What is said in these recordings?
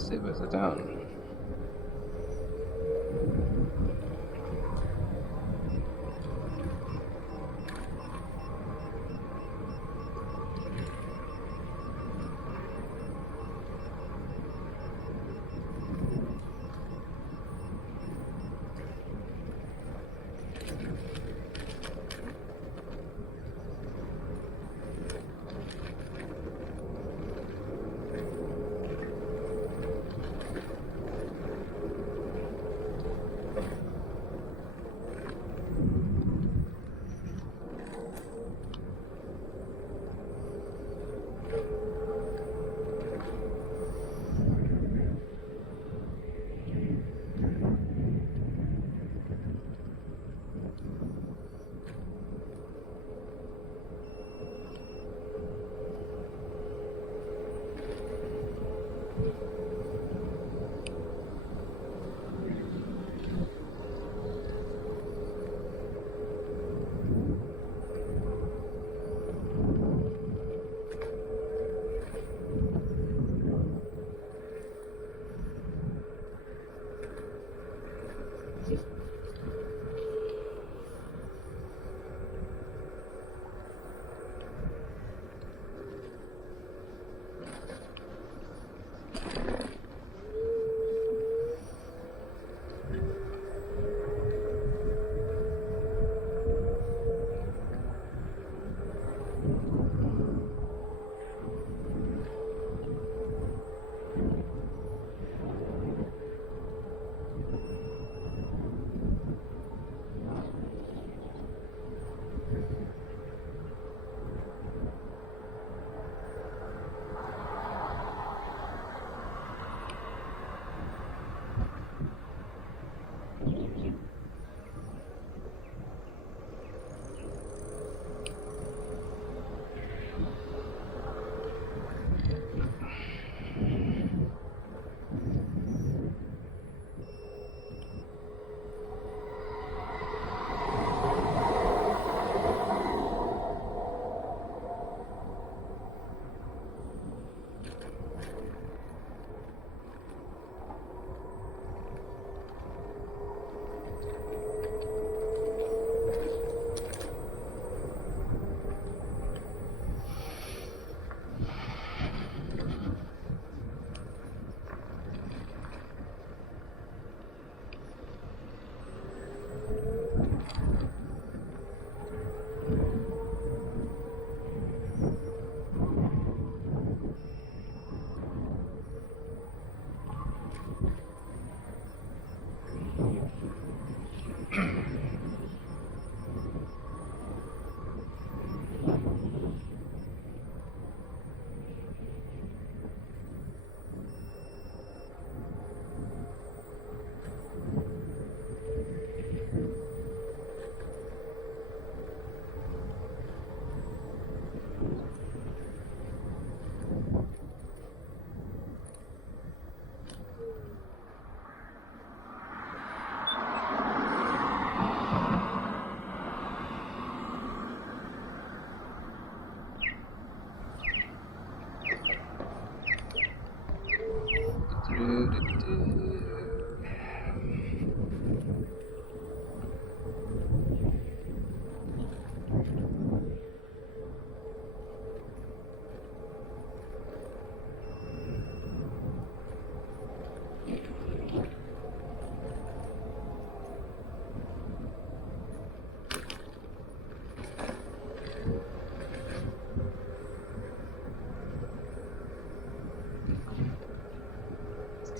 see if I sit down.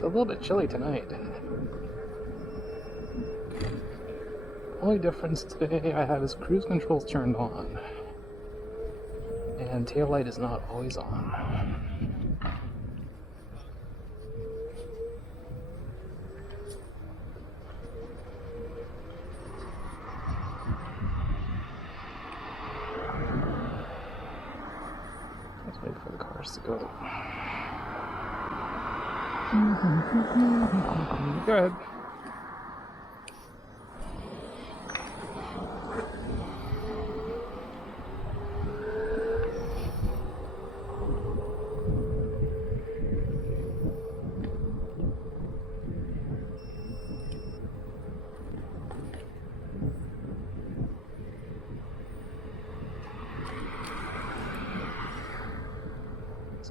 It's a little bit chilly tonight. Only difference today I have is cruise control's turned on. And taillight is not always on. Let's wait for the cars to go. Go ahead.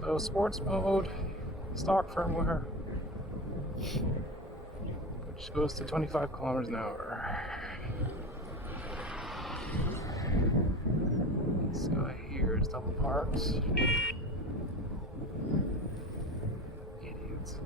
So sports mode, stock firmware, which goes to 25 kilometers an hour. This guy here is double parked. Idiots.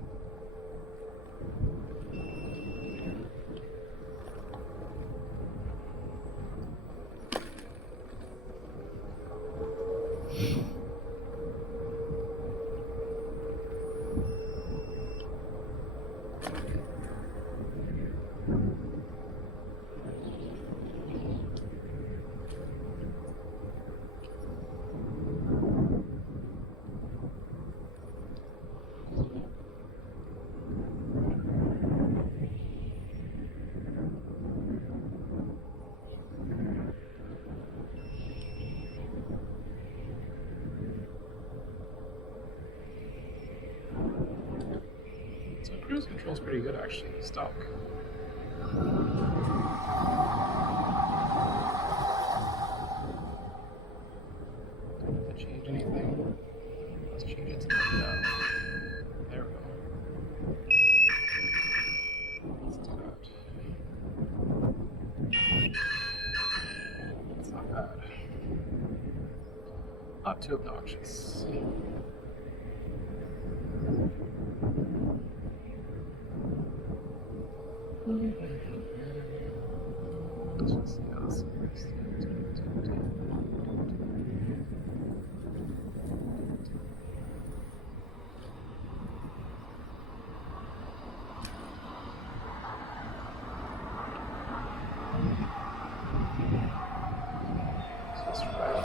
So cruise control's pretty good actually, stock. Don't have to change anything. Let's change it to no. There we go. Let's do that. It's not bad. Not too obnoxious. Let's just see how this works. Just right.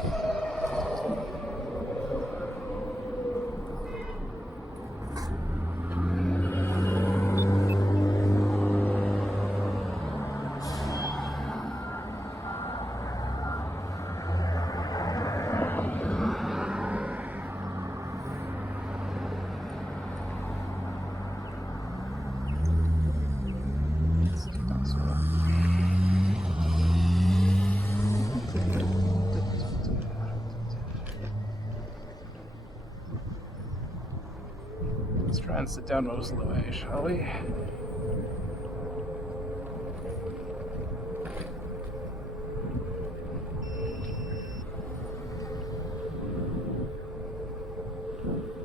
Let's try and sit down most of the way, shall we?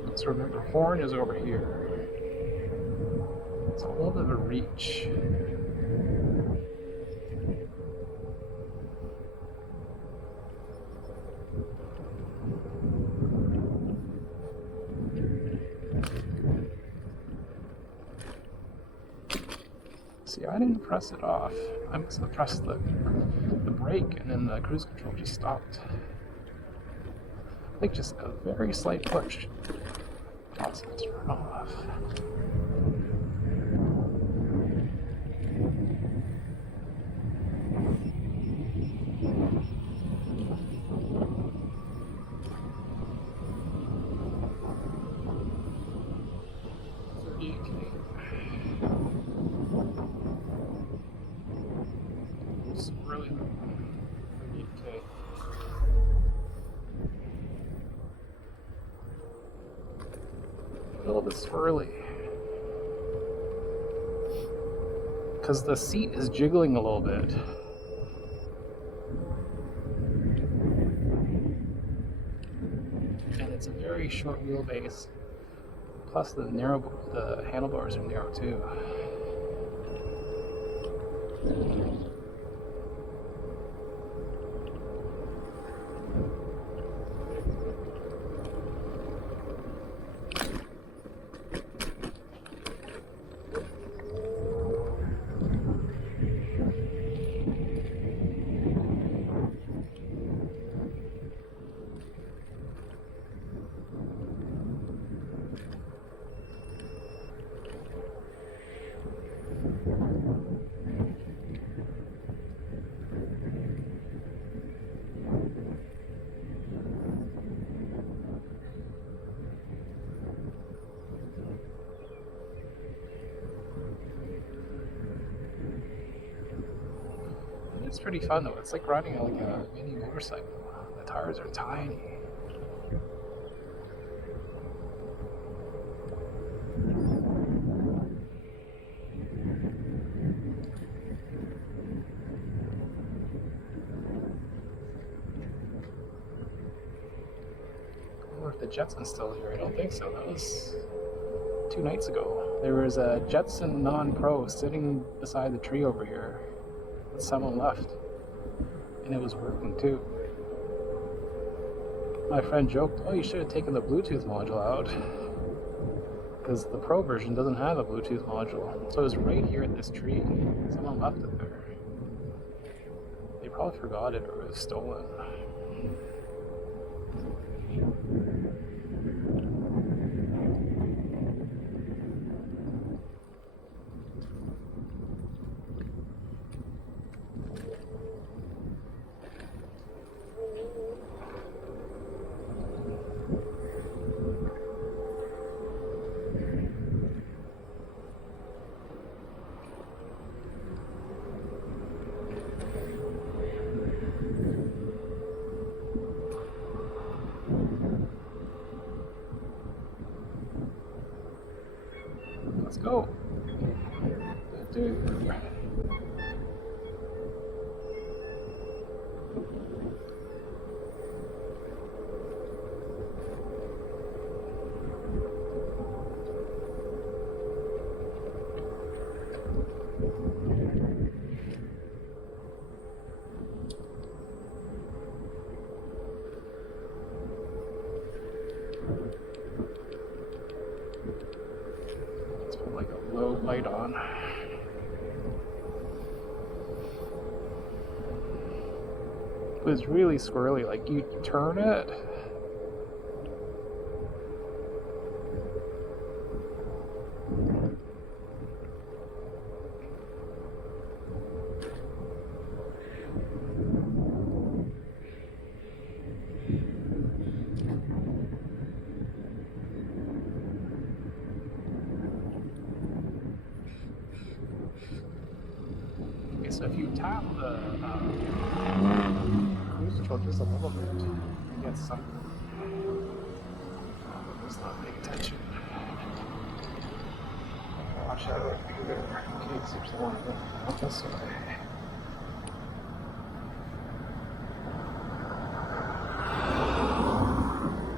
Let's remember, horn is over here. It's a little bit of a reach. See, I didn't press it off. I must have pressed the brake and then the cruise control just stopped. Like just a very slight push. Awesome, turn off. It's really low. 38K. A little bit swirly. Because the seat is jiggling a little bit. And it's a very short wheelbase. Plus the handlebars are narrow too. It's pretty fun though. It's like riding like a mini motorcycle. The tires are tiny. if the Jetson's still here. I don't think so. That was 2 nights ago. There was a Jetson non-pro sitting beside the tree over here. And someone left. And it was working too. My friend joked, oh, you should have taken the Bluetooth module out. Because the Pro version doesn't have a Bluetooth module. So it was right here at this tree. Someone left it there. They probably forgot it or it was stolen. Let's go. Dude. Like a low light on. It was really squirrely, like you turn it. So if you tap the cruise control just a little bit, you get something. Just not paying attention. Watch out, in case there's one up this way.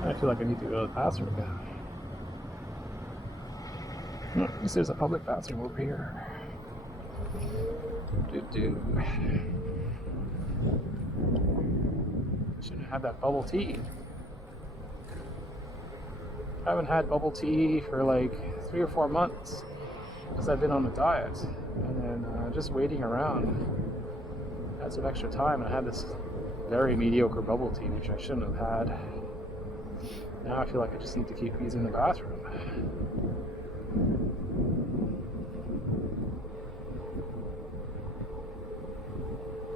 I feel like I need to go to the bathroom again. At least there's a public bathroom over here. Shouldn't have had that bubble tea. I haven't had bubble tea for like 3 or 4 months because I've been on a diet, and then just waiting around. I had some extra time, and I had this very mediocre bubble tea, which I shouldn't have had. Now I feel like I just need to keep using the bathroom.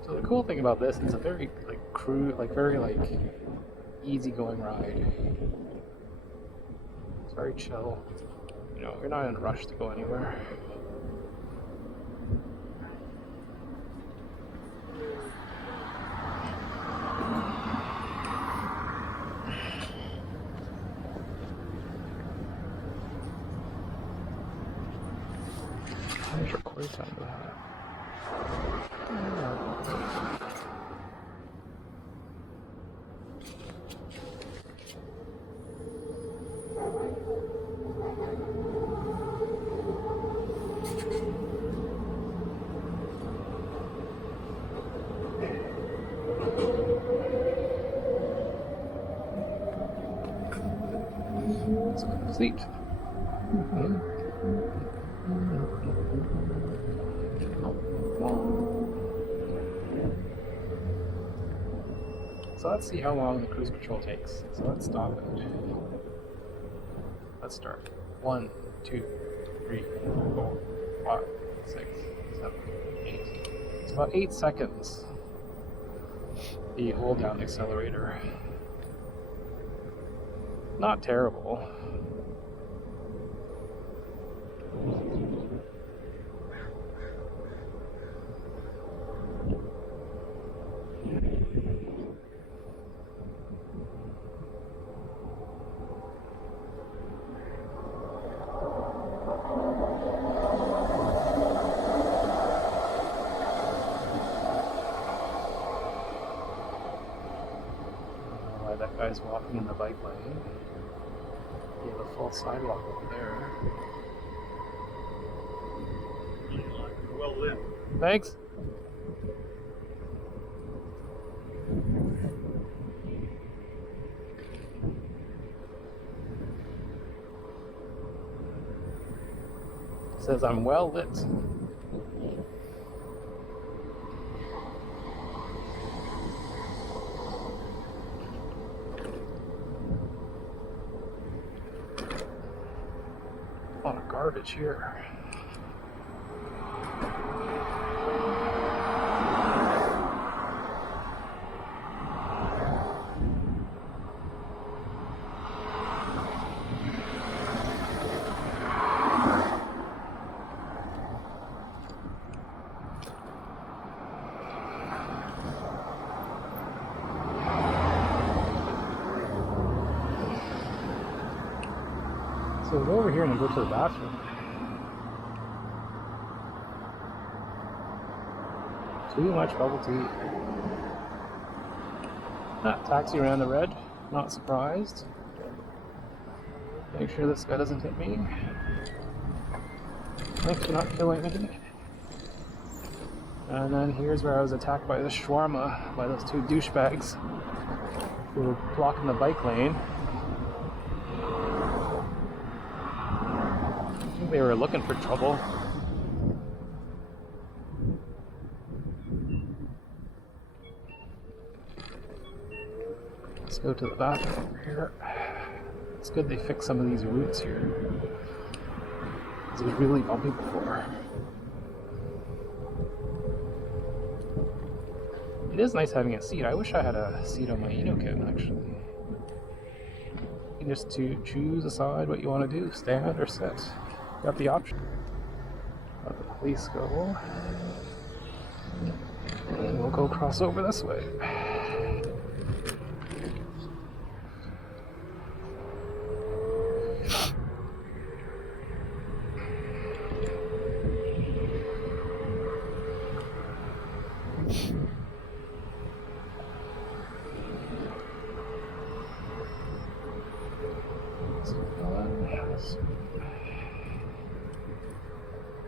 So the cool thing about this is a very very easygoing ride. It's very chill. You know, you're not in a rush to go anywhere. How much recording time do I have? It's complete. So let's see how long the cruise control takes. So let's stop it. Let's start. 1, 2, 3, 4, 5, 6, 7, 8. It's about 8 seconds. The hold down the accelerator. Not terrible. side. That guy's walking in the bike lane. You have a full sidewalk over there. Well lit. Thanks. Says I'm well lit. A lot of garbage here. So we'll go over here and go to the bathroom. Too much bubble tea. Taxi around the red. Not surprised. Make sure this guy doesn't hit me. Thanks for not killing me. And then here's where I was attacked by the shawarma, by those two douchebags who were blocking the bike lane. I think they were looking for trouble. Let's go to the bathroom over here. It's good they fixed some of these routes here. It was really bumpy before. It is nice having a seat. I wish I had a seat on my Enokin, actually. You can just choose, decide what you want to do, stand or sit. You got the option. Let the police go. And we'll go cross over this way.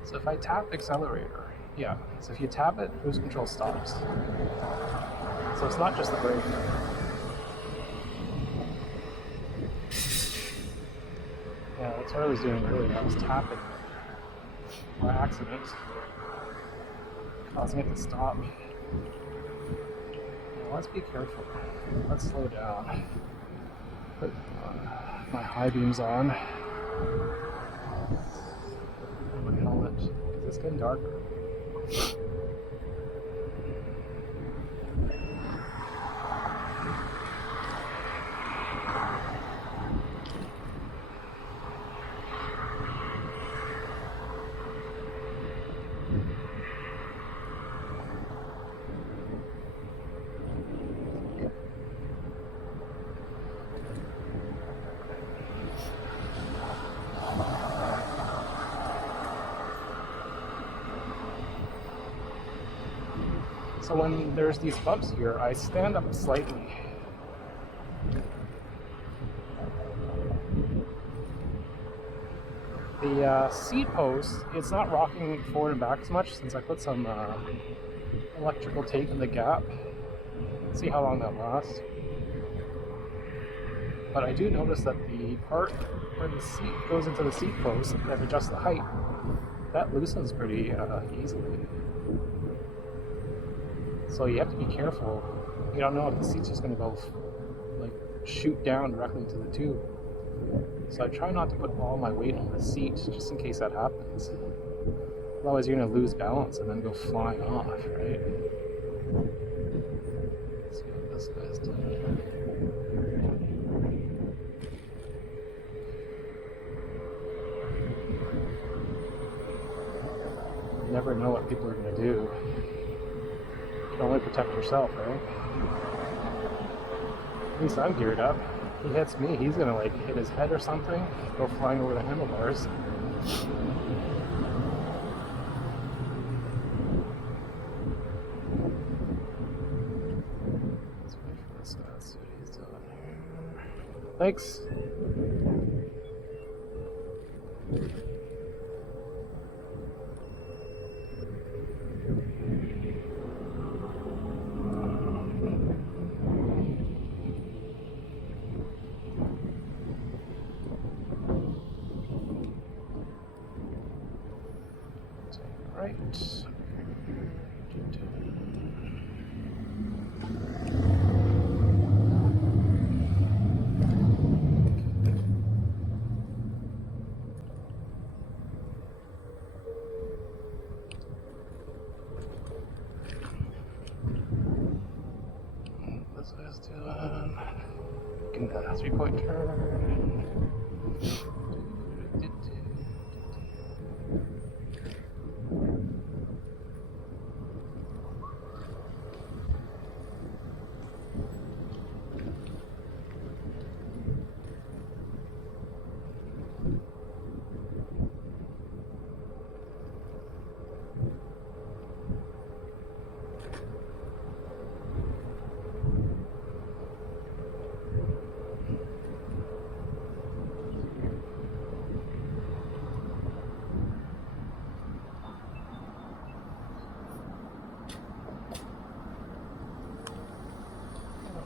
So if I tap accelerator, yeah, so if you tap it, cruise control stops. So it's not just the brake. Yeah, that's what I was doing earlier. I was tapping it by accident, causing it to stop. Yeah, let's be careful. Let's slow down. Put my high beams on. My helmet, because it's getting darker. So when there's these bumps here, I stand up slightly. The seat post, it's not rocking forward and back as much since I put some electrical tape in the gap. Let's see how long that lasts. But I do notice that the part where the seat goes into the seat post that adjusts the height, that loosens pretty easily. So you have to be careful. You don't know if the seat's just going to go like shoot down directly into the tube. So I try not to put all my weight on the seat just in case that happens. Otherwise you're going to lose balance and then go flying off, right? Let's see what this guy's doing. You never know what people are going to do. You can only protect yourself, right? At least I'm geared up. He hits me, he's gonna like hit his head or something, go flying over the handlebars. Let's wait for this guy, let's see what he's doing. Thanks. Right. This is doing getting that 3-point turn.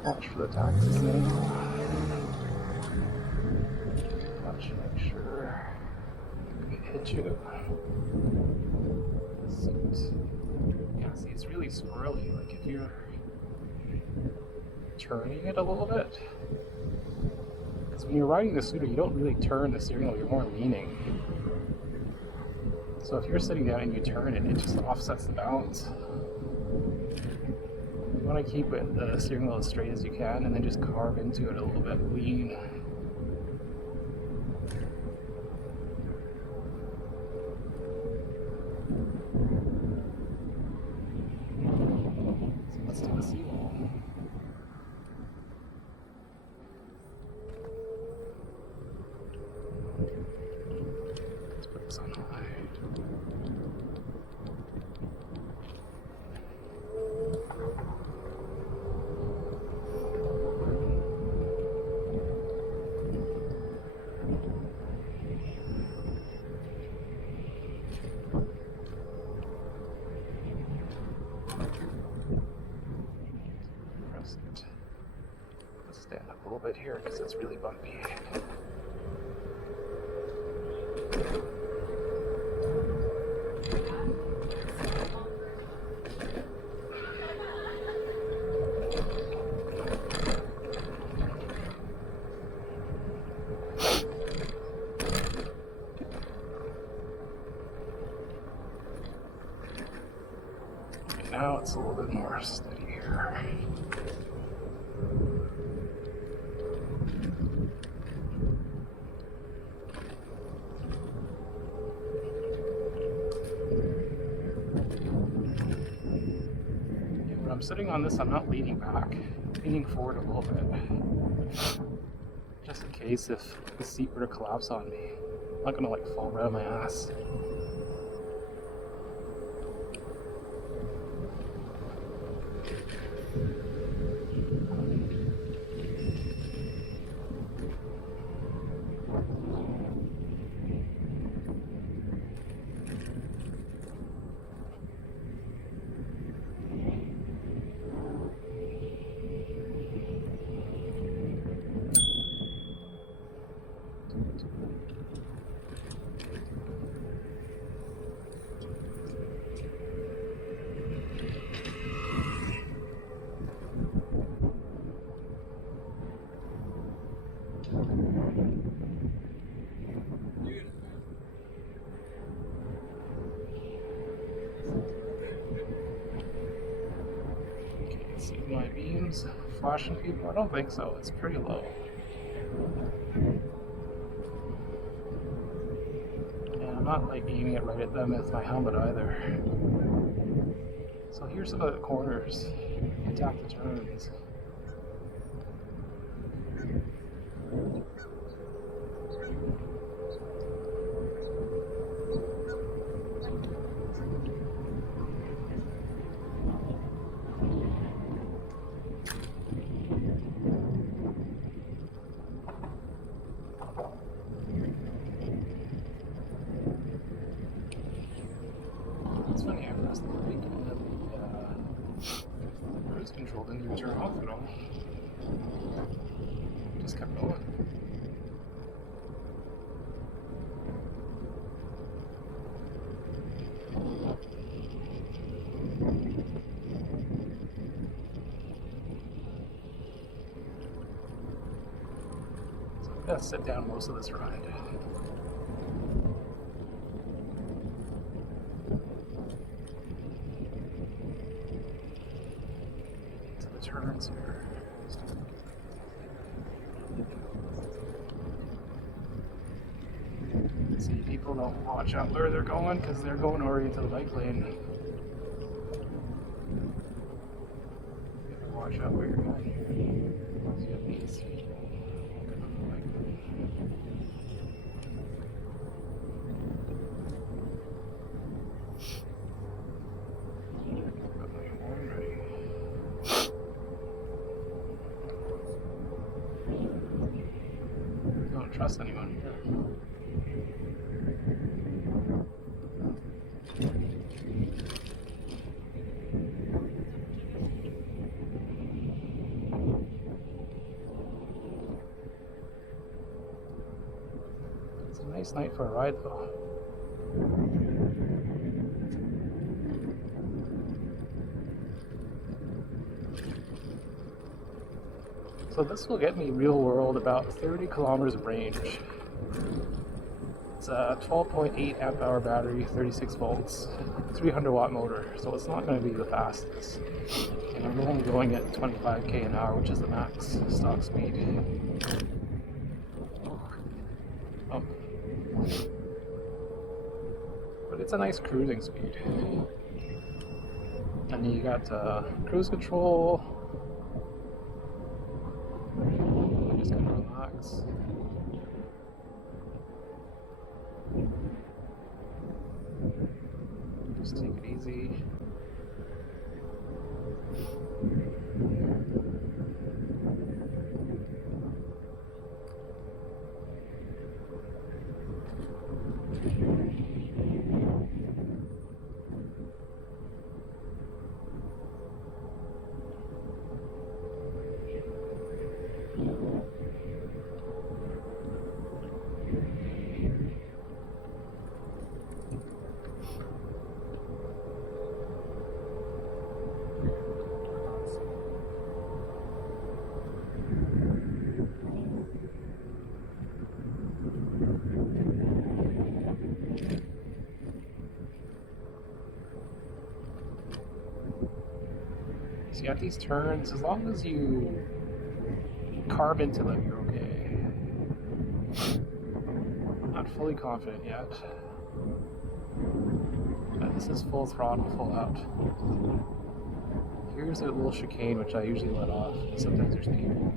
Watch for the taxis now. Watch, make sure it hit you. The seat. Yeah, see, it's really squirrely. Like if you're turning it a little bit, because when you're riding the scooter, you don't really turn the steering wheel. You're more leaning. So if you're sitting down and you turn it, it just offsets the balance. You want to keep the steering wheel as straight as you can and then just carve into it a little bit, lean. So let's do a seawall. Let's put this on high. Let's stand up a little bit here because it's really bumpy. Now it's a little bit more steady here. When I'm sitting on this, I'm not leaning back. I'm leaning forward a little bit. Just in case if the seat were to collapse on me. I'm not gonna like fall right on my ass. See my beams flashing people? I don't think so. It's pretty low. And I'm not like aiming it right at them with my helmet either. So here's some of the corners. Attack the turns. Gotta sit down most of this ride. To the turns here. See, people don't watch out where they're going because they're going already into the bike lane. You gotta watch out where you're going here. You have these people walking on the bike lane. Got my horn ready. I don't trust anyone here. It's a nice night for a ride though. So this will get me real world about 30 kilometers of range. It's a 12.8 amp hour battery, 36 volts, 300 watt motor, so it's not going to be the fastest. And I'm only going at 25k an hour, which is the max stock speed. Oh. But it's a nice cruising speed. And then you got cruise control. I'm just gonna relax. Just take it easy. So you got these turns, as long as you carve into them, you're okay. I'm not fully confident yet. But this is full throttle, full out. Here's a little chicane, which I usually let off. Sometimes there's people.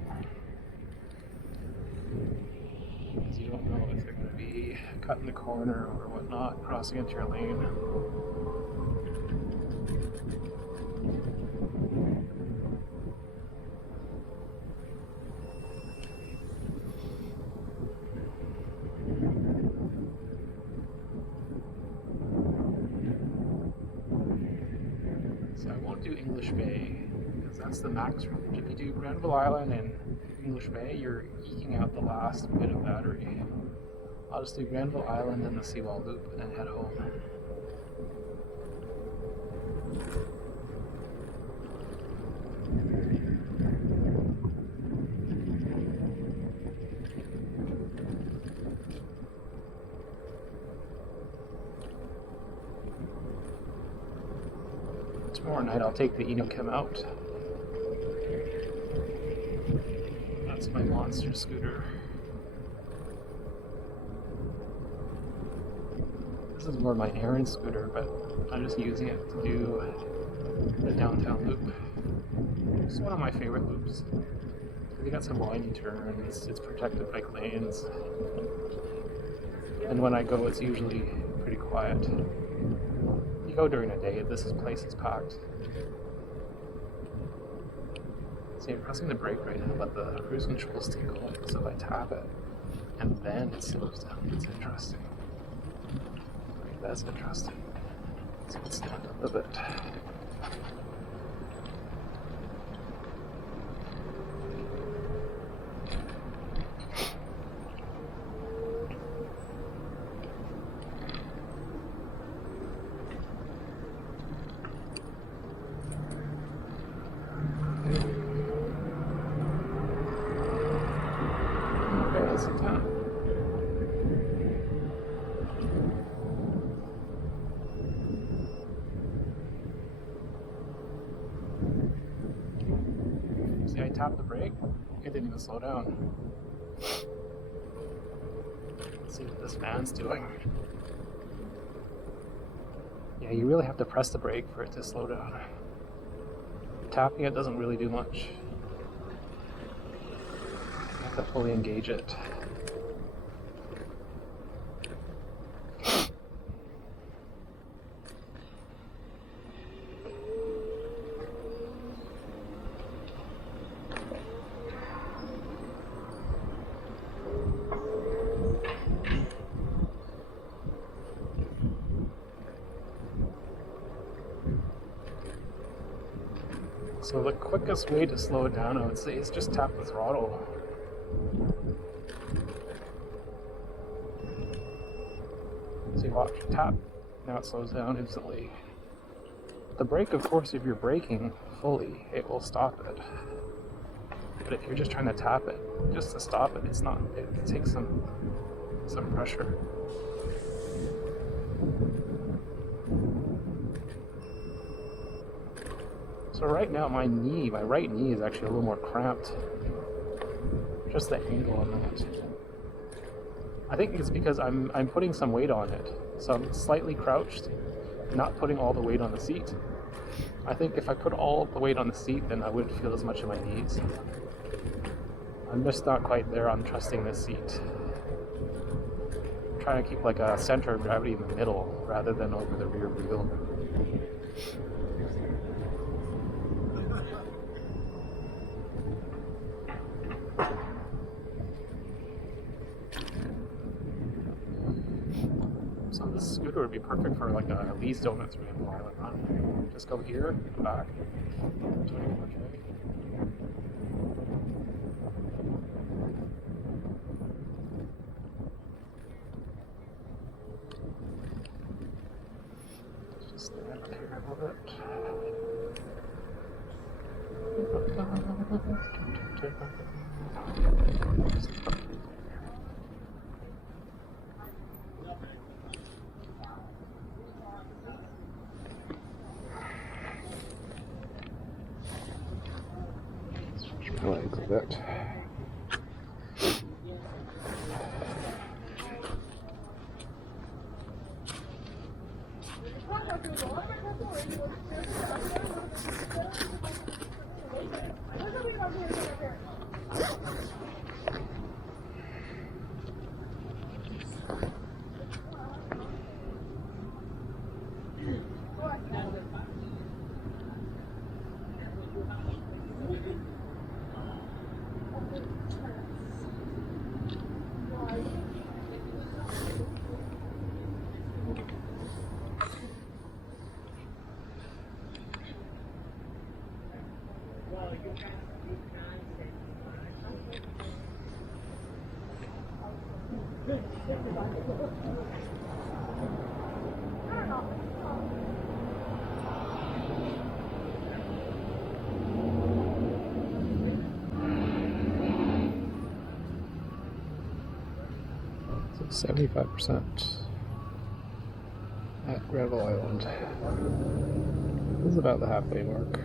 Because you don't know if they're going to be cutting the corner or whatnot, crossing into your lane. So I won't do English Bay, because that's the max range. If you do Granville Island and English Bay, you're eking out the last bit of battery. I'll just do Granville Island and the Seawall Loop and then head home. Tomorrow night I'll take the Enokim out. That's my monster scooter. This is more my errand scooter, but I'm just using it to do the downtown loop. It's one of my favorite loops. They got some windy turns, it's protected bike lanes, and when I go it's usually pretty quiet. You go during the day, this place is packed. See, I'm pressing the brake right now, but the cruise control is still going, so if I tap it, and then it slows down, it's interesting. Right, that's interesting. So let's stand up a bit. sit down. See, I tapped the brake, it didn't even slow down. Let's see what this van's doing. Yeah, you really have to press the brake for it to slow down. Tapping it doesn't really do much. You have to fully engage it. So the quickest way to slow it down, I would say, is just tap the throttle. So you watch, tap, now it slows down instantly. The brake, of course, if you're braking fully, it will stop it. But if you're just trying to tap it, just to stop it, it's not, it takes some pressure. So right now my right knee is actually a little more cramped. Just the angle on that. I think it's because I'm putting some weight on it. So I'm slightly crouched, not putting all the weight on the seat. I think if I put all the weight on the seat, then I wouldn't feel as much in my knees. I'm just not quite there on trusting this seat. I'm trying to keep like a center of gravity in the middle rather than over the rear wheel. So this scooter would be perfect for like a Lee's Donuts or Mile Island run. Just go here, back, 24K. Just stand up here a little bit. Legs a bit. So 75% at Gravel Island. This is about the halfway mark.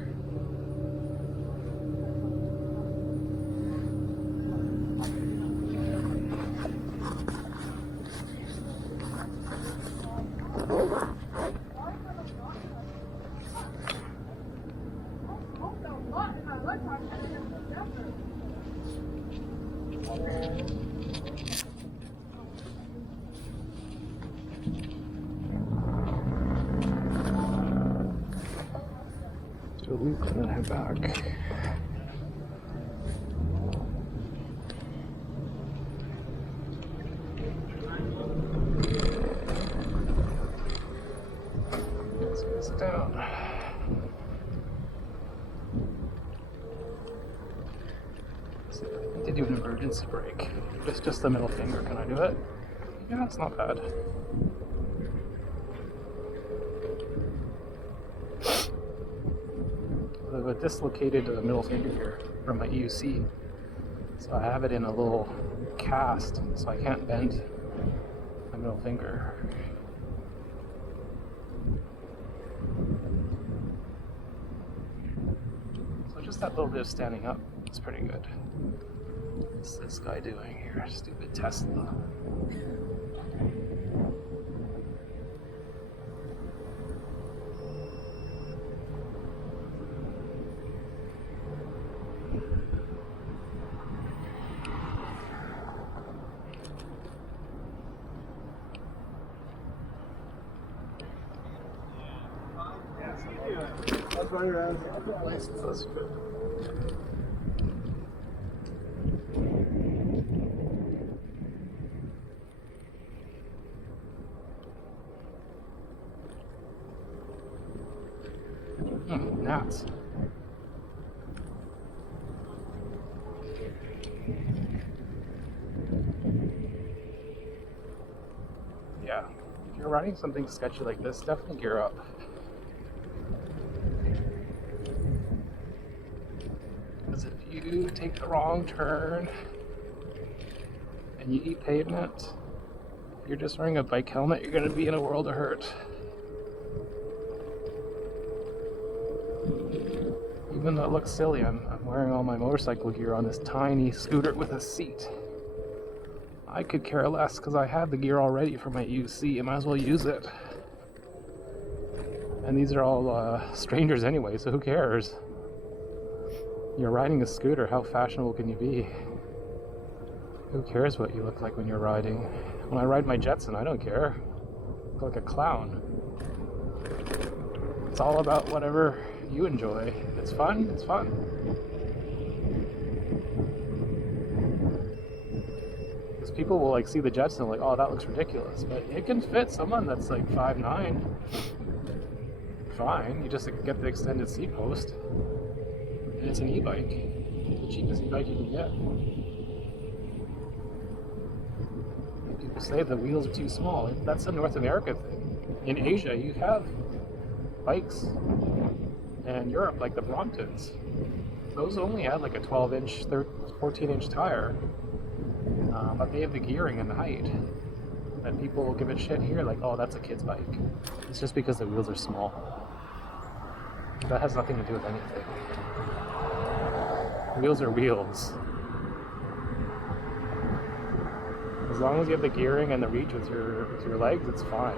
Do a loop and then head back. Let's sit down. So I need to do an emergency brake. Just the middle finger. Can I do it? Yeah, it's not bad. A dislocated middle finger here from my EUC. So I have it in a little cast, so I can't bend my middle finger. So just that little bit of standing up is pretty good. What's this guy doing here? Stupid Tesla. That's right around the place. That's good. Gnats. Yeah, if you're riding something sketchy like this, definitely gear up. Because if you take the wrong turn and you eat pavement, you're just wearing a bike helmet, you're going to be in a world of hurt. Even though it looks silly, I'm wearing all my motorcycle gear on this tiny scooter with a seat. I could care less because I have the gear already for my UC. I might as well use it. And these are all strangers anyway, so who cares? You're riding a scooter, how fashionable can you be? Who cares what you look like when you're riding? When I ride my Jetson, I don't care. I look like a clown. It's all about whatever you enjoy. It's fun, it's fun. Because people will like see the Jetson like, oh, that looks ridiculous. But it can fit someone that's like 5'9". Fine, you just get the extended seat post. And it's an e-bike. The cheapest e-bike you can get. People say the wheels are too small. That's a North America thing. In Asia, you have bikes. And Europe, like the Bromptons, those only had like a 12-inch, 14-inch tire. But they have the gearing and the height. And people will give it shit here like, oh, that's a kid's bike. It's just because the wheels are small. That has nothing to do with anything. Wheels are wheels. As long as you have the gearing and the reach with your legs, it's fine.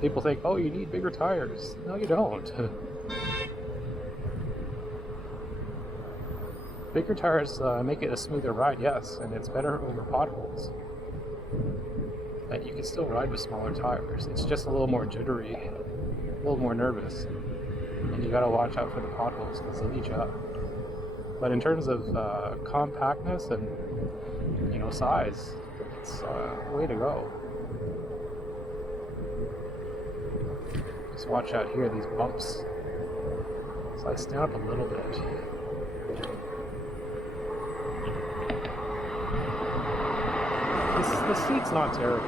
People think, oh, you need bigger tires. No, you don't. Bigger tires make it a smoother ride, yes, and it's better over potholes. But you can still ride with smaller tires. It's just a little more jittery, a little more nervous. And you gotta watch out for the potholes because they'll eat you up. But in terms of compactness and, size, it's the way to go. Just watch out here, these bumps. So I stand up a little bit. The seat's not terrible.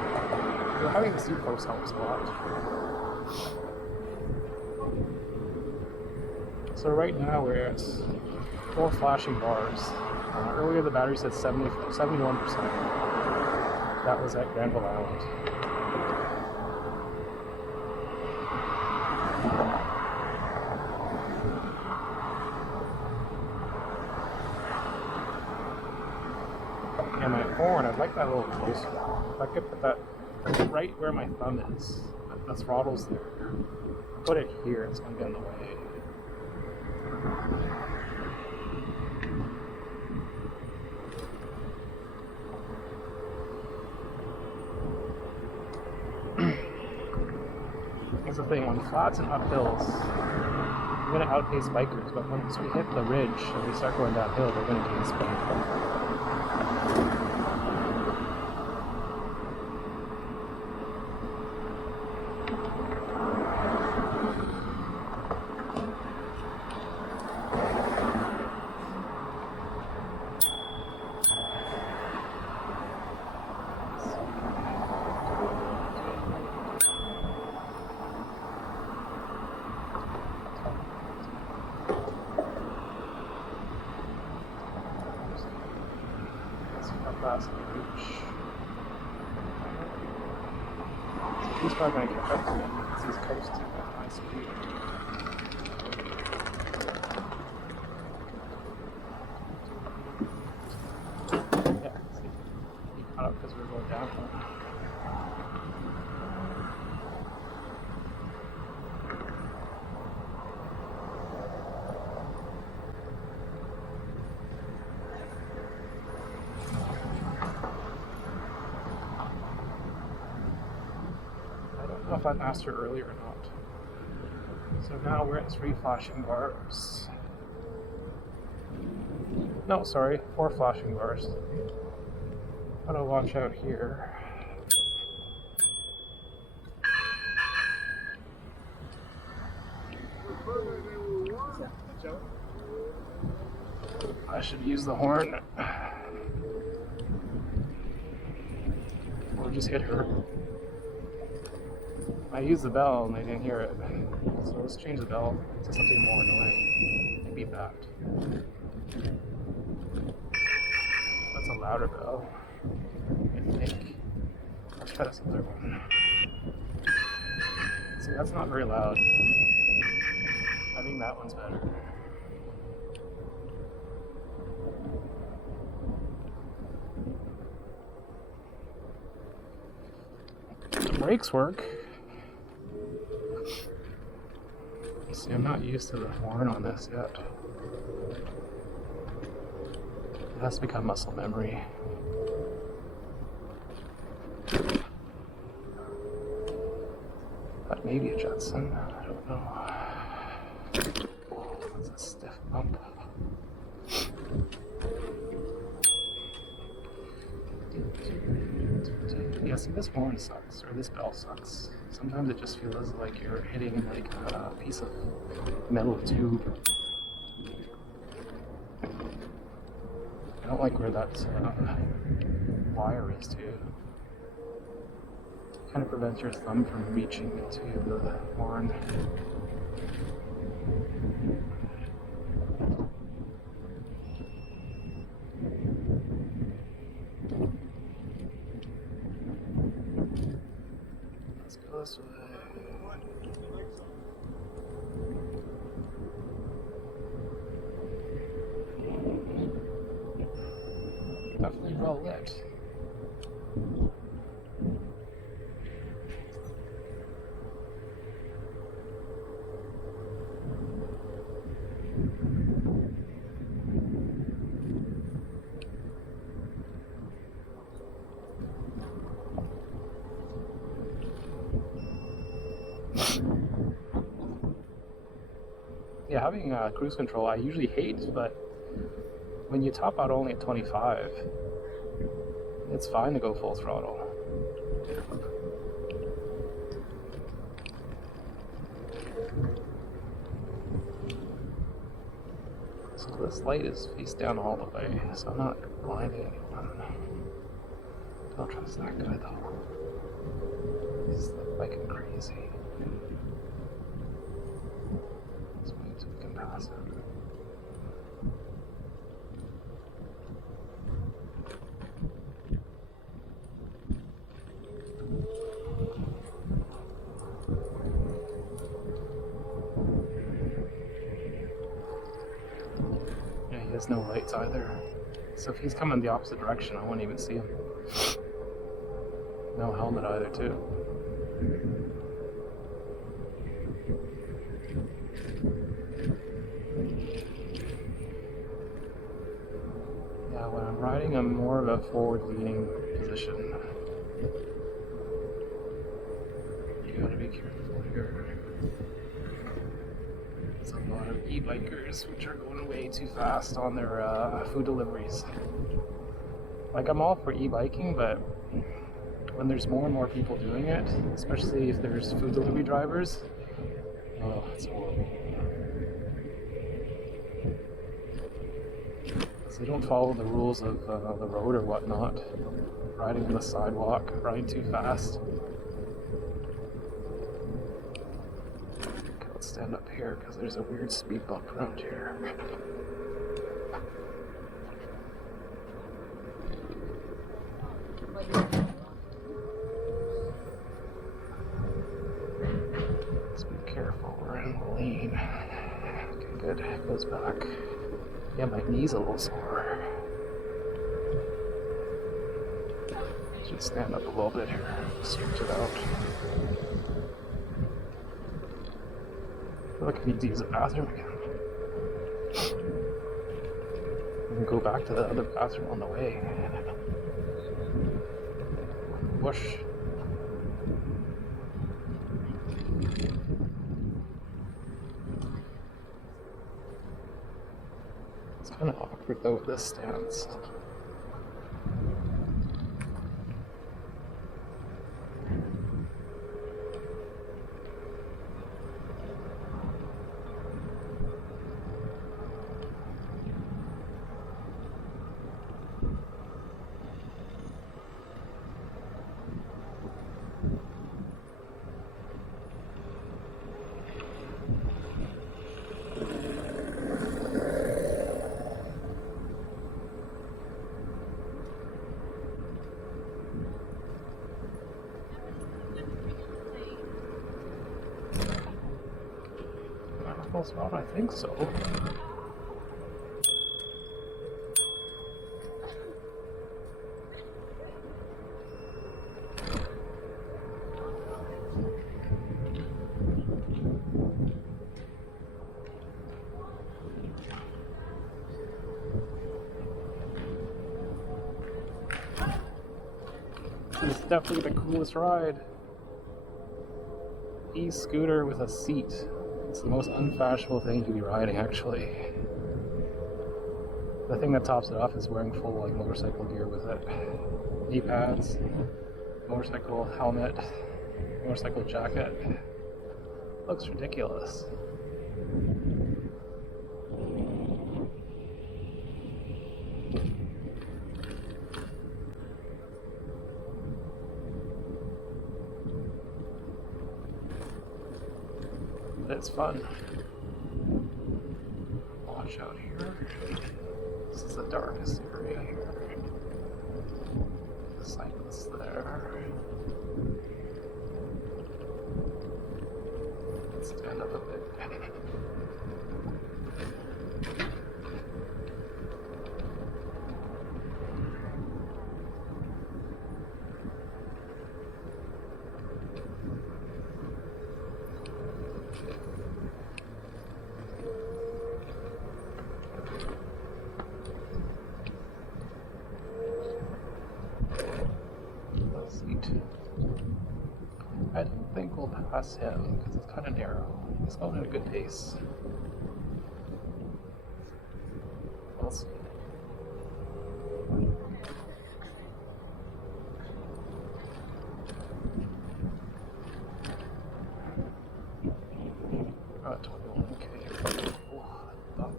Having the seat post helps a lot. So right now we're at 4 flashing bars. Earlier the battery said 71%. That was at Granville Island. And my horn, I'd like that a little closer. If I could put that right where my thumb is, the throttle's there. Put it here, it's going to get in the way. Here's the thing, on flats and uphills, I'm going to outpace bikers, but once we hit the ridge and we start going downhill, we're going to gain speed. fast can you reach? He's probably going to catch up to me because he's coasting at high speed. Yeah, see, he caught up because we were going downhill. I don't know if I passed her earlier or not. So now we're at 3 flashing bars. No, sorry, 4 flashing bars. Gotta watch out here. I should use the horn. Or just hit her. I used the bell and they didn't hear it. So let's change the bell to something more annoying. Maybe that. That's a louder bell, I think. Let's try this other one. See, that's not very loud. I think that one's better. The brakes work. See, I'm not used to the horn on this yet. It has to become muscle memory. That may be a Jetson, I don't know. Oh, that's a stiff bump. Yeah, see, this horn sucks, or this bell sucks. Sometimes it just feels like you're hitting like a piece of metal tube. I don't like where that wire is too. Kind of prevents your thumb from reaching into the horn. Let's go this way. Definitely well lit. Yeah, having cruise control I usually hate, but when you top out only at 25, it's fine to go full throttle. So this light is face down all the way, so I'm not blinding anyone. Don't trust that guy though. He's biking crazy. Let's wait until we can pass him. He has no lights either. So if he's coming the opposite direction, I won't even see him. No helmet either, too. Yeah, when I'm riding, I'm more of a forward-leaning position. You gotta be careful here. There's a lot of e-bikers which are going way too fast on their food deliveries. Like, I'm all for e-biking, but when there's more and more people doing it, especially if there's food delivery drivers, oh, it's horrible. So they don't follow the rules of the road or whatnot. Riding on the sidewalk, riding too fast. Let's stand up here because there's a weird speed bump around here. and lean. Okay, good. Goes back. Yeah, my knee's a little sore. Should stand up a little bit here. Stretch it out. I feel like I need to use the bathroom again. We can go back to the other bathroom on the way. Whoosh. It's kind of awkward though with this stance. Spot, I think so. This is definitely the coolest ride. E-scooter with a seat. It's the most unfashionable thing you could be riding, actually. The thing that tops it off is wearing full like motorcycle gear with it. Knee pads, motorcycle helmet, motorcycle jacket. Looks ridiculous. It's fun. Watch out here. This is the darkest area here. The cyclist there. Let's stand up a bit. I don't think we'll pass him because it's kind of narrow. He's going at a good pace. We'll see. Oh, 21k. Oh, fuck.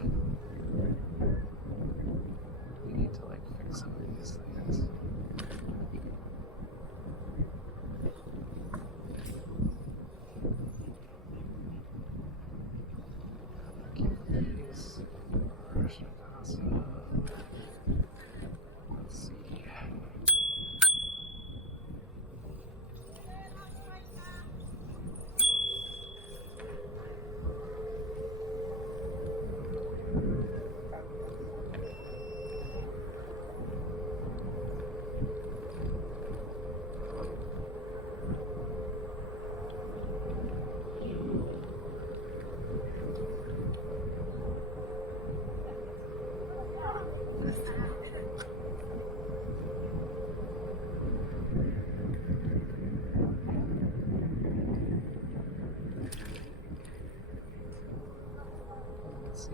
We need to like fix some of these things. Let's see.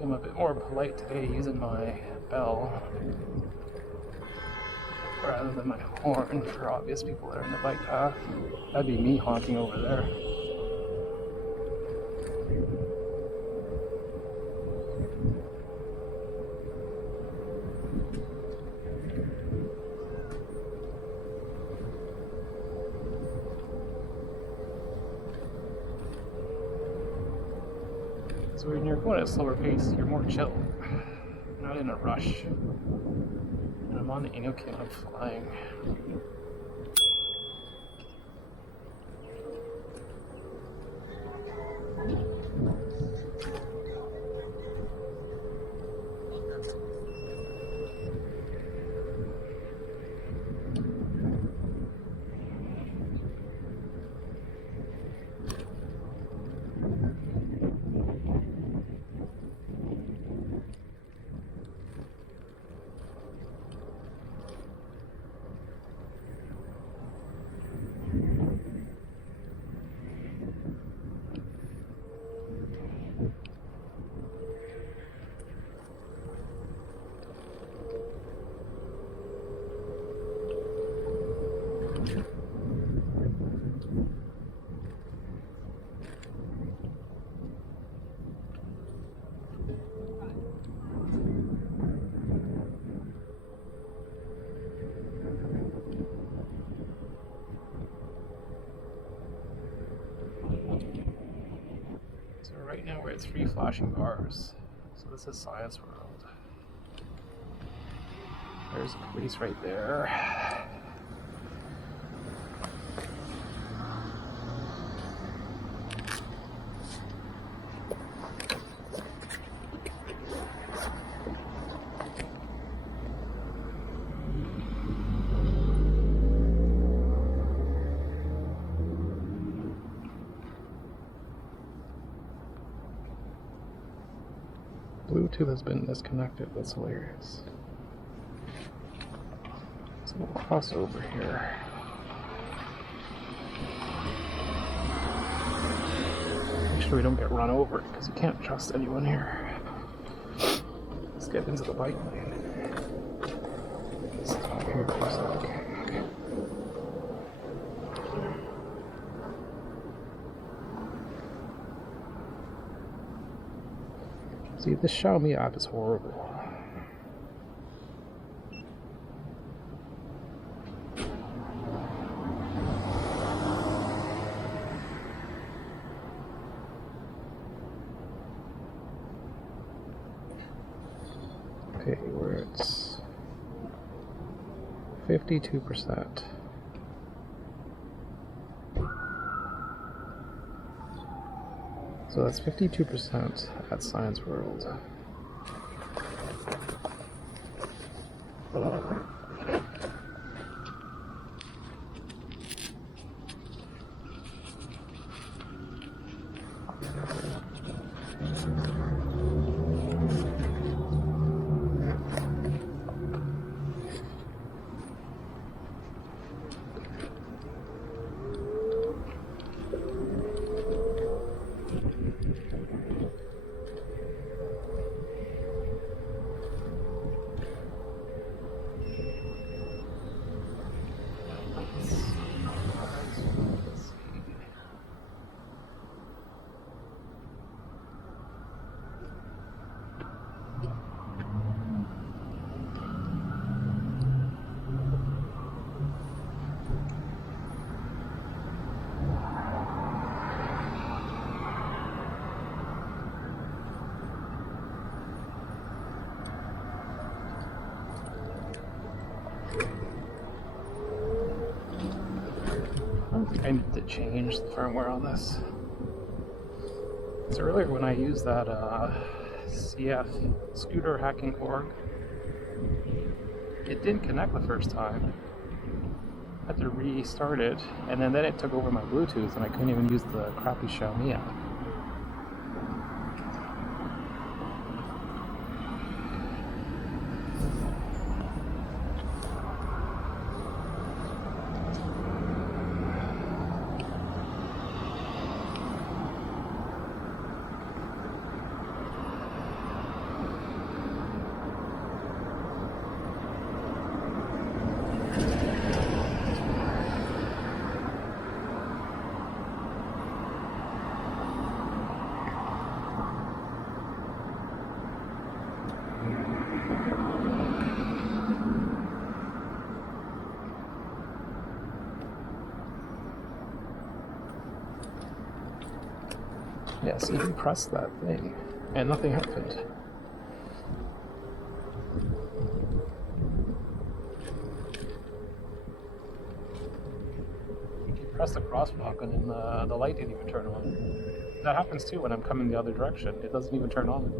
I'm a bit more polite today using my bell rather than my horn for obvious people that are in the bike path. That'd be me honking over there. So when you're going at a slower pace, you're more chill. You're not in a rush. And I'm on the Inokin, I'm flying. So right now we're at 3 flashing bars. So this is Science World. There's a police right there. Bluetooth has been disconnected. That's hilarious. There's a little crossover here. Make sure we don't get run over because you can't trust anyone here. Let's get into the bike lane. Stop here for a second. See, this Xiaomi app is horrible. Okay, we're at 52%. So that's 52% at Science World. I need to change the firmware on this. So earlier when I used that CF scooter hacking org, it didn't connect the first time. I had to restart it, and then it took over my Bluetooth, and I couldn't even use the crappy Xiaomi app. Yes, you pressed that thing, and nothing happened. You press the cross button and the light didn't even turn on. That happens too when I'm coming the other direction. It doesn't even turn on.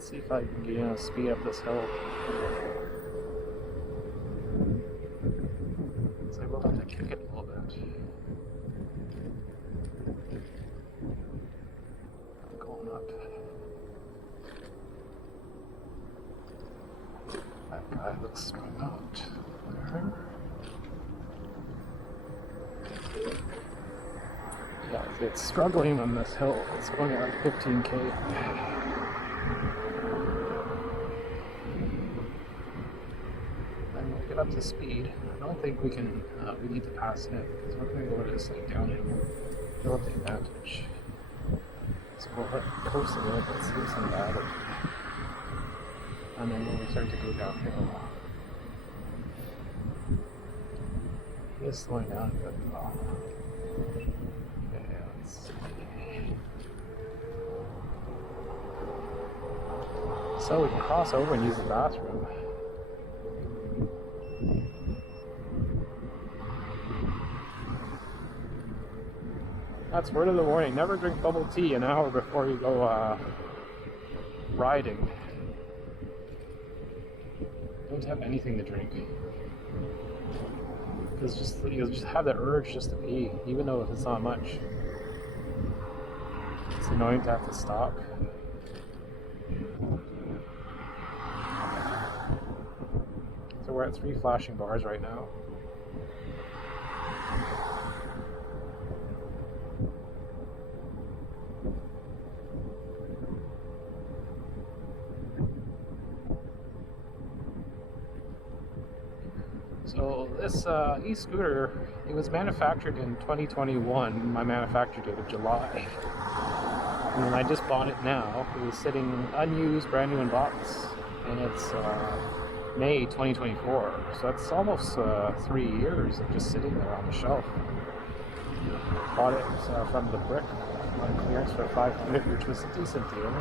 See if I can speed up this hill. So I will have to kick it a little bit. I'm going up. That guy looks strung out. There. Yeah, it's struggling on this hill. It's going at like 15k. get up to speed. I don't think we can, we need to pass it, because we're going to go to this like downhill advantage. So we'll let coast a little bit, see some battle. And then when we start to go downhill, it's slowing down a bit. Okay, let's see. So we can cross over and use the bathroom. That's word of the warning. Never drink bubble tea an hour before you go riding. Don't have anything to drink. Because you'll just have the urge just to pee, even though if it's not much. It's annoying to have to stop. So we're at 3 flashing bars right now. So this e-scooter, it was manufactured in 2021, my manufacture date of July. And then I just bought it now. It was sitting unused, brand new in box, and it's May 2024. So that's almost 3 years of just sitting there on the shelf. Bought it from the Brick on clearance for $500, which was a decent deal.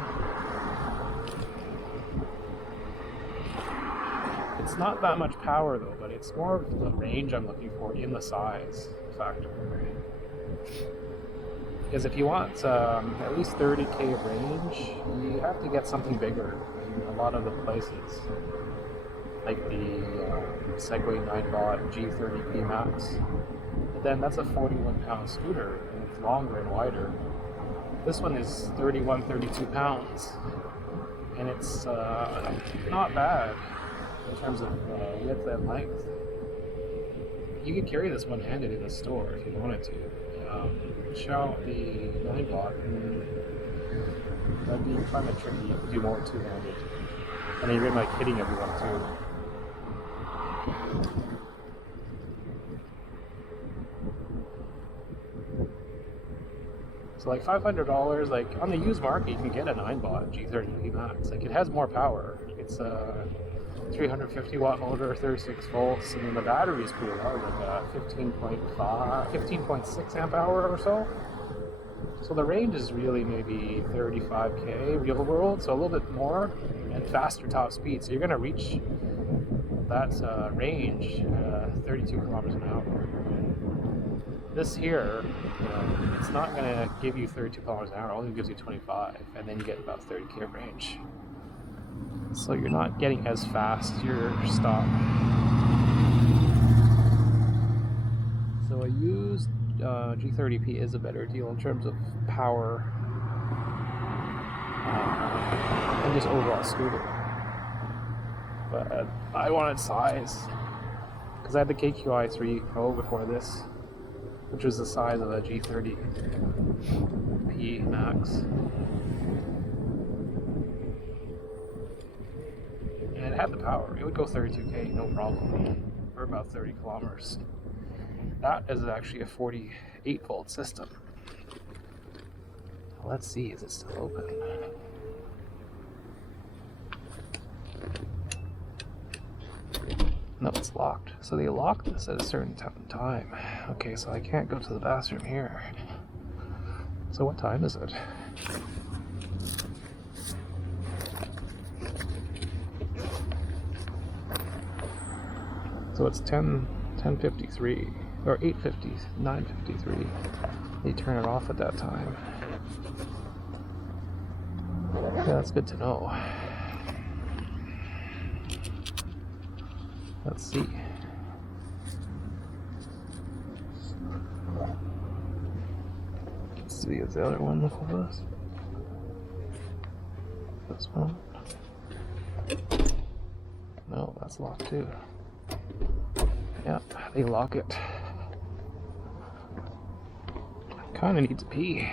It's not that much power though, but it's more of the range I'm looking for in the size factor. Because if you want at least 30k range, you have to get something bigger in a lot of the places. Like the Segway 9-bot G30P Max. But then that's a 41-pound scooter, and it's longer and wider. This one is 32 pounds, and it's not bad in terms of width and length. You could carry this one-handed in the store if you wanted to. Xiaomi 9-bot, that'd be kind of tricky. You could do more two-handed, and then you're like hitting everyone too. So like $500, like on the used market, you can get a 9-bot G30P Max. Like it has more power. It's a 350 watt motor, 36 volts, and then the battery is pretty large, like 15.6 amp hour or so. So the range is really maybe 35k real world, so a little bit more and faster top speed. So you're gonna reach that range 32 kilometers an hour. This here, it's not gonna give you 32 kilometers an hour, it only gives you 25, and then you get about 30k range. So you're not getting as fast your stop. So a used G30P is a better deal in terms of power and just overall scooter. But I wanted size because I had the KQi 3 Pro before this, which was the size of a G30P Max. And it had the power. It would go 32k, no problem, for about 30 kilometers. That is actually a 48 volt system. Let's see, is it still open? No, it's locked. So they lock this at a certain time. Okay, so I can't go to the bathroom here. So what time is it? So it's 10:53 or 8:50, 9:53. They turn it off at that time. Yeah, that's good to know. Let's see. Let's see, is the other one look with us? This one? No, that's locked too. Yep, they lock it. I kinda need to pee.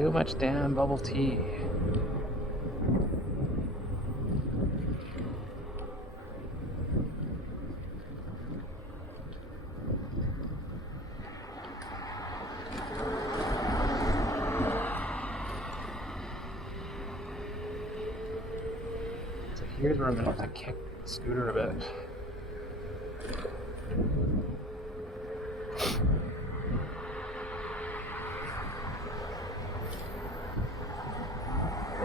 Too much damn bubble tea. So here's where I'm gonna have to kick the scooter a bit.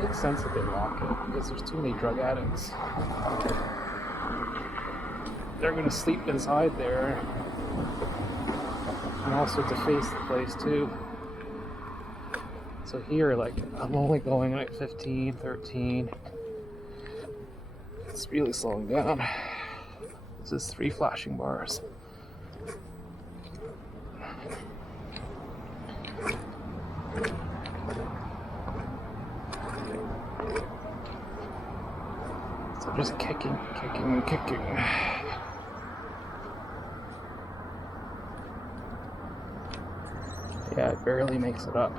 Makes sense that they lock it because there's too many drug addicts. They're gonna sleep inside there and also to face the place too. So here, like, I'm only going like 15, 13. It's really slowing down. This is 3 flashing bars. So just kicking, kicking, and kicking. Yeah, it barely makes it up.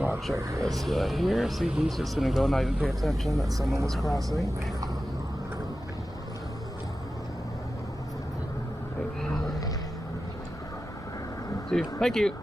Watch out for this guy here. See, he's just gonna go, not even pay attention that someone was crossing. Dude, thank you.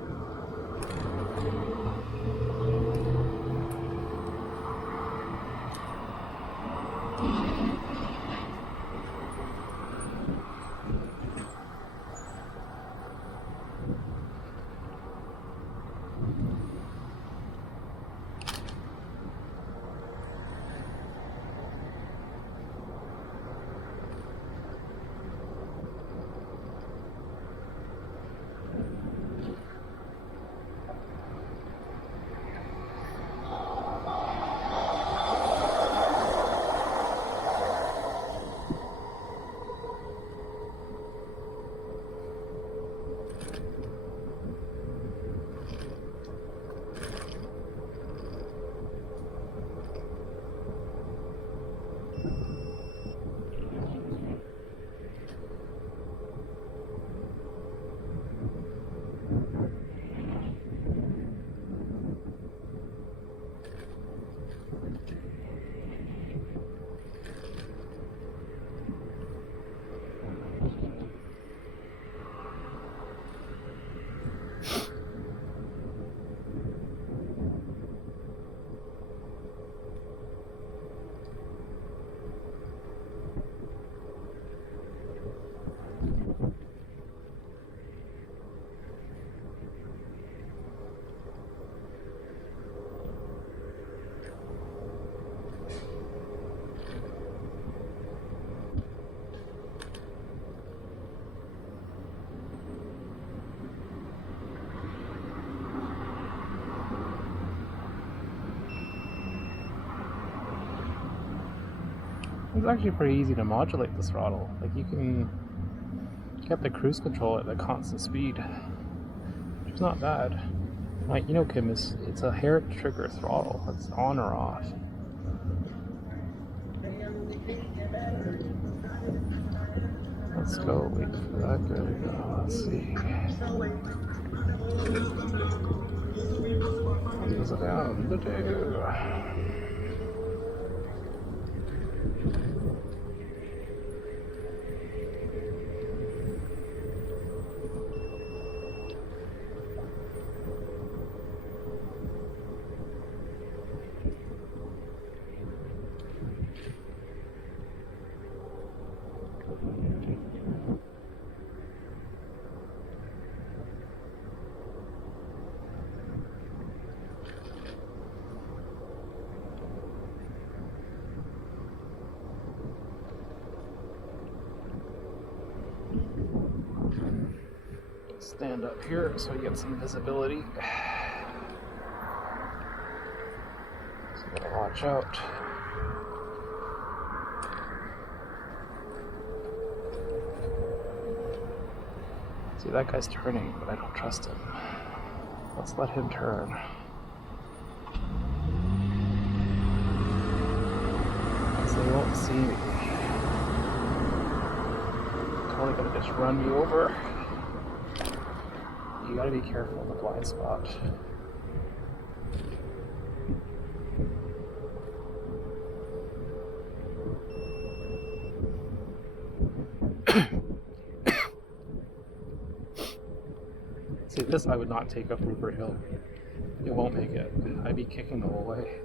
It's actually pretty easy to modulate the throttle. Like, you can get the cruise control at the constant speed, which is not bad. Like, you know, Kim, it's a hair trigger throttle. It's on or off. Let's go. Wait for that. There we go. Let's see. These are down the two. Stand up here so you get some visibility. So you gotta watch out. See, that guy's turning, but I don't trust him. Let's let him turn. So they won't see me. Totally gonna just run me over. You gotta be careful of the blind spot. See, this I would not take up Rupert Hill. It won't make it. I'd be kicking the whole way.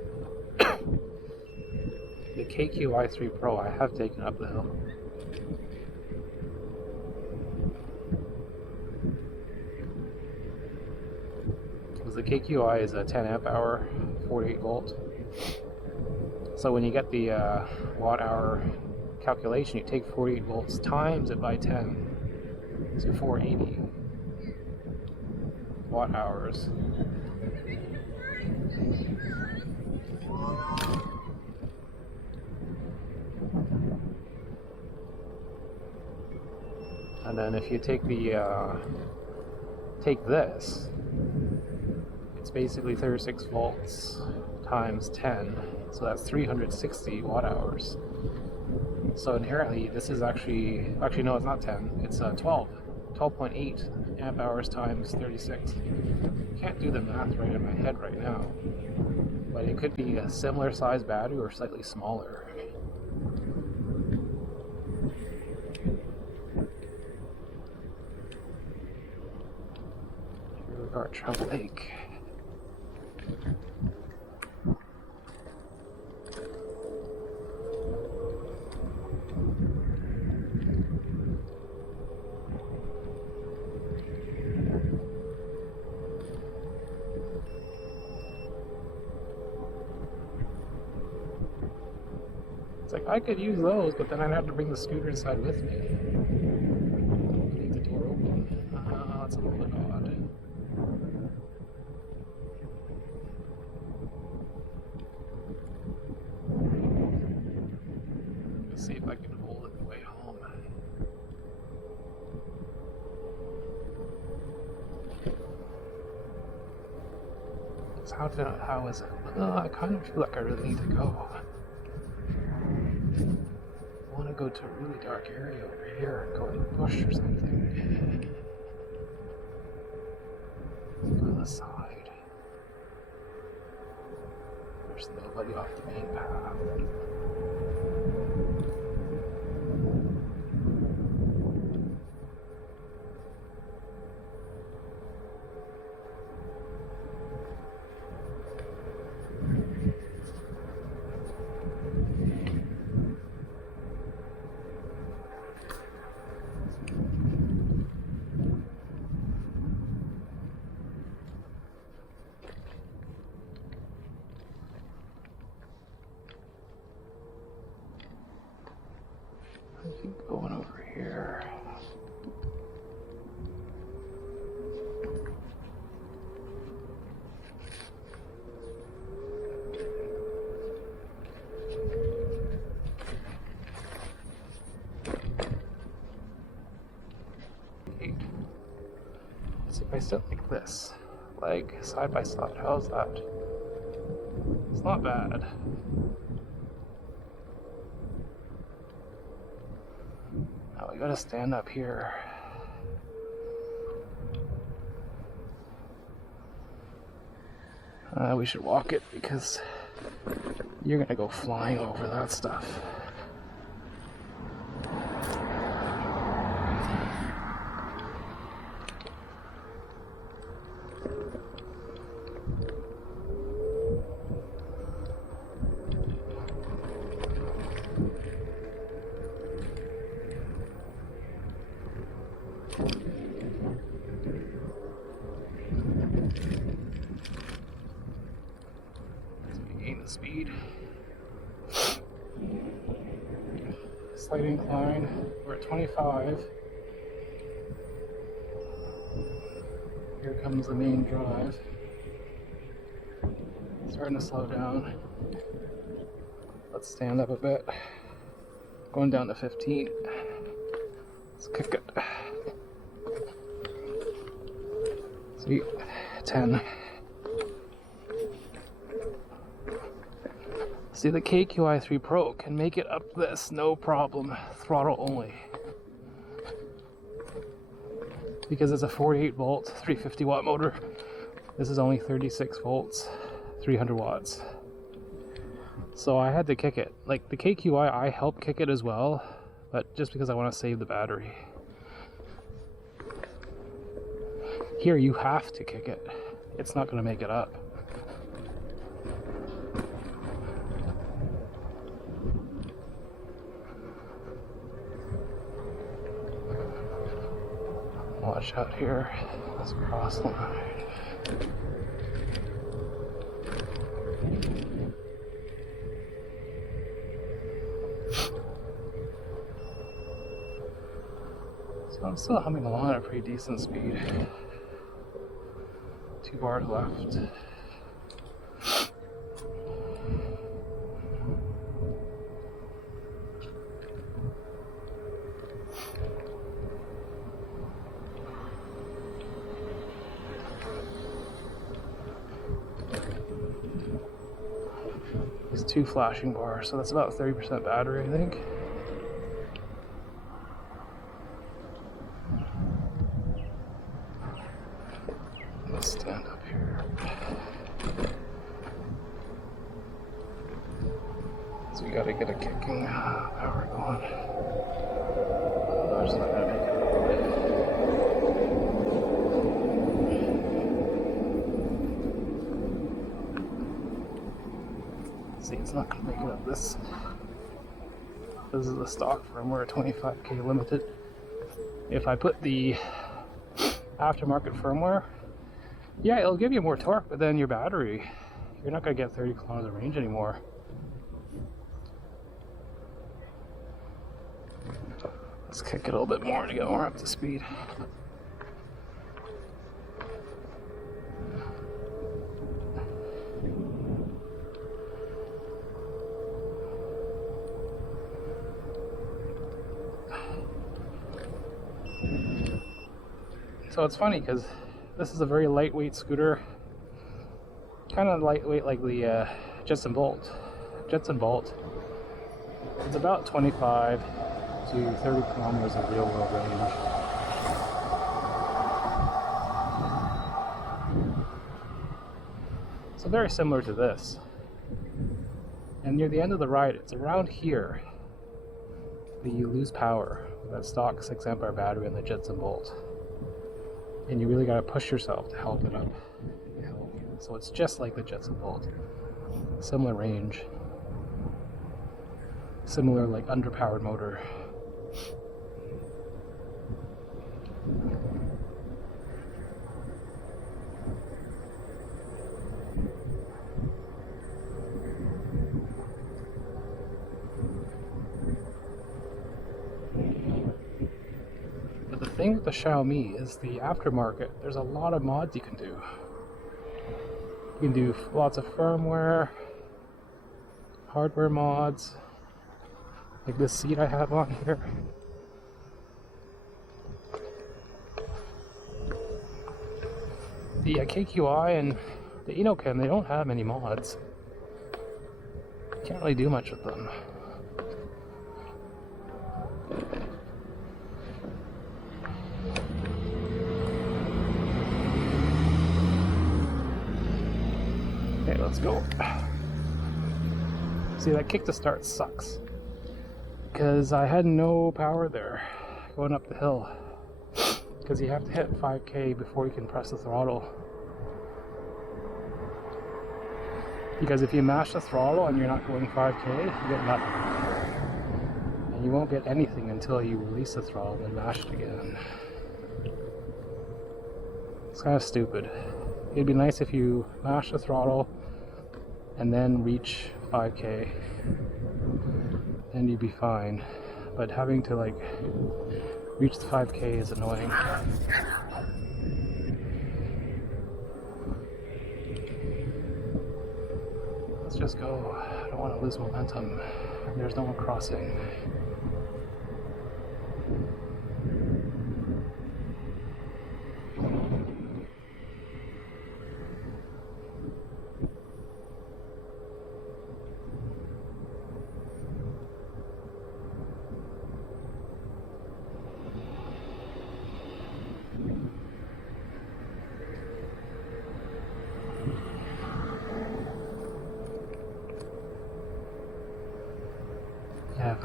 The KQi3 Pro I have taken up the hill. Because the KQi is a 10 amp hour, 48 volt. So when you get the watt hour calculation, you take 48 volts times it by 10. So 480 watt hours. And then if you take the take this, it's basically 36 volts times 10, so that's 360 watt hours. So inherently this is actually no, it's not 10, it's 12.8 amp hours times 36. Can't do the math right in my head right now, but it could be a similar size battery or slightly smaller. Here we are at Travel Lake. It's like, I could use those, but then I'd have to bring the scooter inside with me. Leave the door open. That's a little bit odd. Let's see if I can hold it the way home. So how is it? I kind of feel like I really need to go. I want to go to a really dark area over here, go in the bush or something. Go to the side. There's nobody off the main path. I keep going over here. See if I sit like this, like side by side. How's that? It's not bad. Now we gotta stand up here. We should walk it because you're gonna go flying over that stuff. Gain the speed. Slight incline. We're at 25. Here comes the main drive. Starting to slow down. Let's stand up a bit. Going down to 15. Let's kick it. See, 10. See, the KQi3 Pro can make it up this, no problem, throttle only. Because it's a 48 volt, 350 watt motor. This is only 36 volts, 300 watts. So I had to kick it. Like the KQi, I help kick it as well, but just because I want to save the battery. Here you have to kick it. It's not going to make it up. Watch out here. Let's cross the line. So I'm still humming along at a pretty decent speed. 2 bars left. It's 2 flashing bars, so that's about 30% battery, I think. Let's stand up here. So we gotta get a kicking power going. Otherwise, it's not gonna make it. See, it's not gonna make it up this. This is the stock firmware 25K limited. If I put the aftermarket firmware, yeah, it'll give you more torque, but then your battery, you're not gonna get 30 kilometers of range anymore. Let's kick it a little bit more to get more up to speed. So it's funny because this is a very lightweight scooter, kind of lightweight like the Jetson Bolt. It's about 25 to 30 kilometers of real world range. So very similar to this. And near the end of the ride, it's around here that you lose power with that stock 6 ampere battery in the Jetson Bolt. And you really got to push yourself to help it up. So it's just like the Jetson Bolt. Similar range. Similar like underpowered motor. The thing with the Xiaomi is the aftermarket. There's a lot of mods you can do. You can do lots of firmware, hardware mods, like this seat I have on here. The KQi and the Inoken, they don't have any mods. You can't really do much with them. Okay, let's go. See, that kick to start sucks because I had no power there going up the hill, because you have to hit 5K before you can press the throttle. Because if you mash the throttle and you're not going 5K, you get nothing. And you won't get anything until you release the throttle and mash it again. It's kind of stupid. It'd be nice if you mash the throttle and then reach 5K, and you'd be fine. But having to like reach the 5K is annoying. Let's just go. I don't want to lose momentum. There's no one crossing.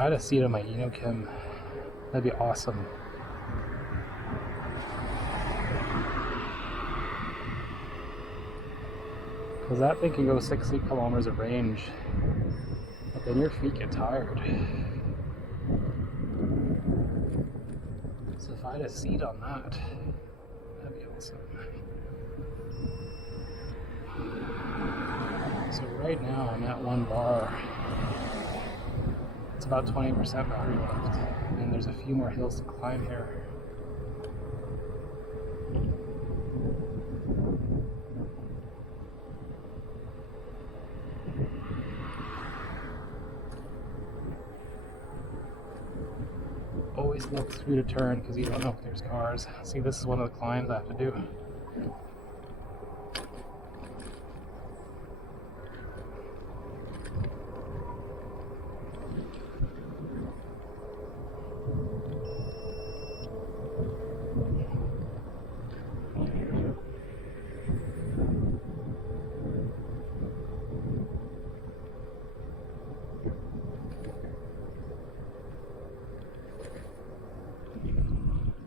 had a seat on my Enokim, that'd be awesome. Because that thing can go 60 kilometers of range, but then your feet get tired. So if I had a seat on that, that'd be awesome. So right now I'm at 1 bar. It's about 20% battery left, and there's a few more hills to climb here. Always look through the turn because you don't know if there's cars. See, this is one of the climbs I have to do.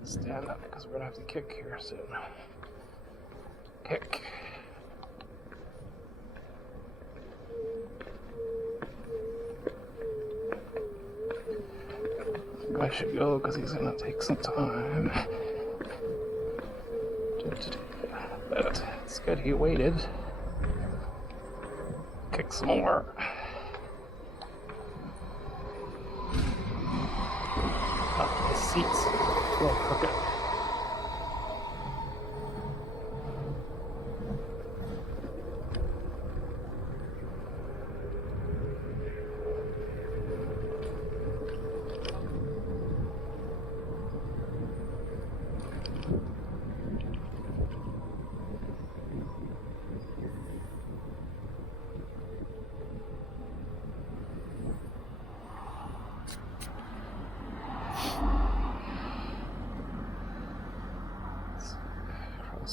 Stand up because we're gonna have to kick here soon. Kick. I think I should go because he's gonna take some time. But it's good he waited. Kick some more. Oh, the seats. A little crooked.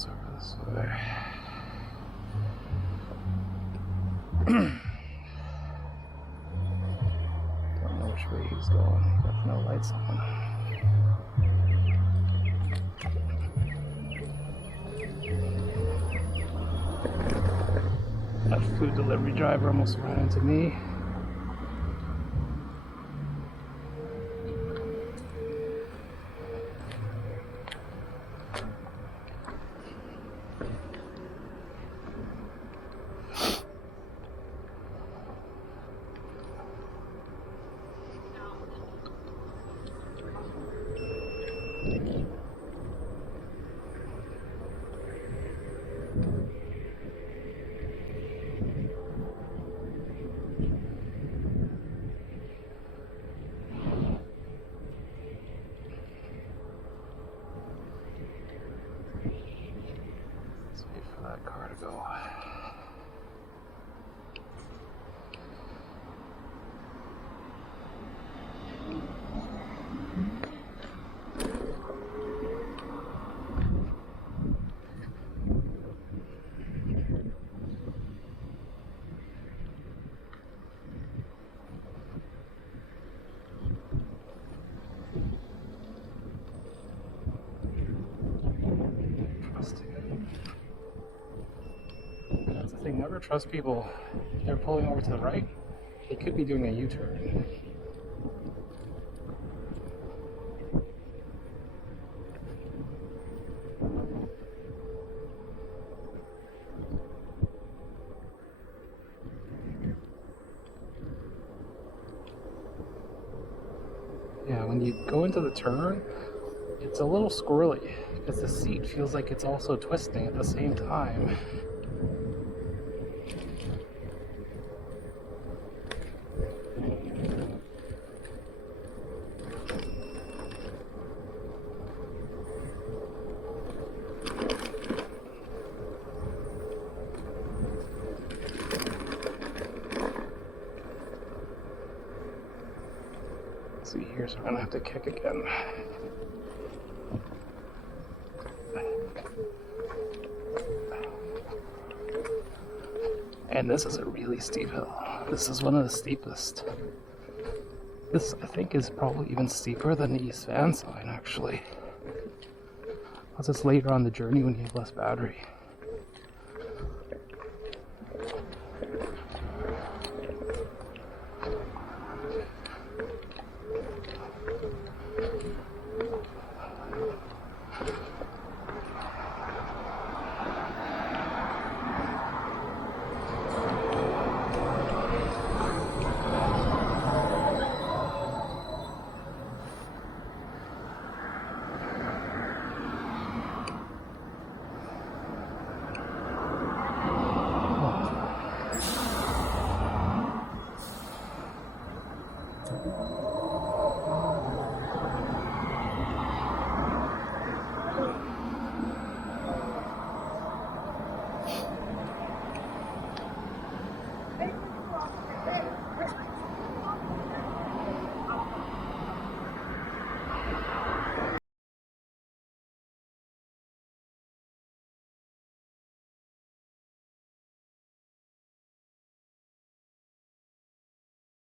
Over this way. Don't know which way he's going. He got no lights on. That food delivery driver almost ran into me. That car to go. That's the thing, never trust people. They're pulling over to the right. They could be doing a U-turn. Yeah, when you go into the turn, it's a little squirrely because the seat feels like it's also twisting at the same time. See, here's where I'm gonna have to kick again. And this is a really steep hill. This is one of the steepest. This, I think, is probably even steeper than the East Van sign, actually. Because it's later on the journey when you have less battery.